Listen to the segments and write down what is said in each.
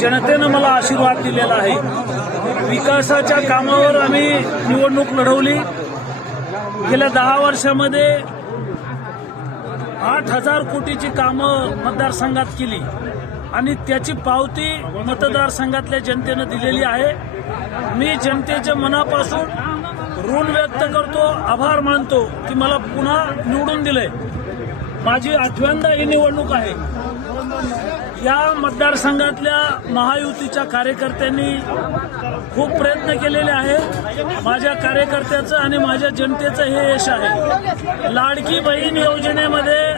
जनतेनं मला आशीर्वाद दिलेला आहे. विकासाच्या कामावर आम्ही निवडणूक लढवली. गेल्या दहा वर्षामध्ये आठ हजार कोटीची कामं मतदारसंघात केली. आणि त्याची पावती मतदारसंघातल्या जनतेनं दिलेली आहे. मी जनतेच्या मनापासून ऋण व्यक्त करतो आभार मानतो की मला पुन्हा निवडून दिलंय. माझी आठव्यांदा ही निवडणूक आहे. या मतदारसंघातल्या महायुतीच्या कार्यकर्त्यांनी खूप प्रयत्न केलेले आहे. माझ्या कार्यकर्त्याचं आणि माझ्या जनतेचं हे यश आहे. लाडकी बहीण योजनेमध्ये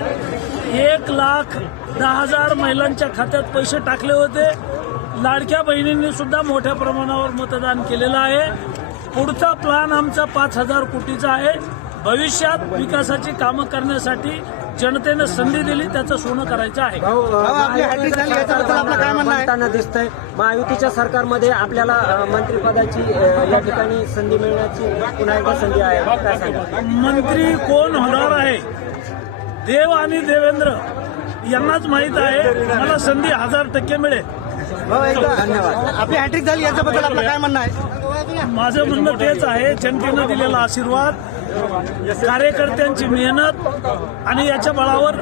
एक लाख दहा हजार महिलांच्या खात्यात पैसे टाकले होते. लाडक्या बहिणींनी सुद्धा मोठ्या प्रमाणावर मतदान केलेलं आहे. पुढचा प्लान आमचा पाच हजार कोटीचा आहे. भविष्यात विकासाची कामं करण्यासाठी जनतेनं संधी दिली त्याचं सोनं करायचं आहे. दिसतंय महायुतीच्या सरकारमध्ये आपल्याला मंत्रिपदाची या ठिकाणी संधी मिळण्याची पुन्हा एकदा संधी आहे. काय सांगा मंत्री कोण होणार आहे? देव आणि देवेंद्र यांनाच माहीत आहे. मला संधी हजार टक्के मिळेल. एकदा धन्यवाद. आपली हॅट्रिक झाली याच्याबद्दल आपलं काय म्हणणं आहे? माझं म्हणणं तेच आहे जनतेनं दिलेला आशीर्वाद कार्यकर्त्यांची मेहनत आणि याच्या बळावर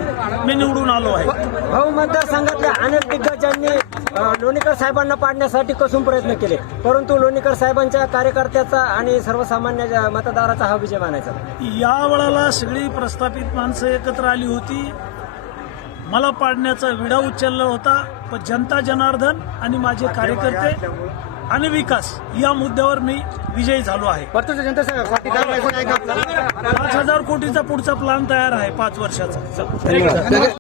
मी निवडून आलो आहे. भाऊ मतदारसंघातल्या अनेक दिग्गजांनी लोणीकर साहेबांना पाडण्यासाठी कसून प्रयत्न केले. परंतु लोणीकर साहेबांच्या कार्यकर्त्याचा आणि सर्वसामान्य मतदाराचा हा विजय मानायचा. या वेळाला सगळी प्रस्थापित माणसं एकत्र आली होती. मला पाडण्याचा विडा उचलला होता पण जनता जनार्दन आणि माझे कार्यकर्ते आणि विकास या मुद्द्यावर मी विजयी झालो आहे. परतूरच्या जनतेसाठी पाच हजार कोटीचा पुढचा प्लान तयार आहे पाच वर्षाचा.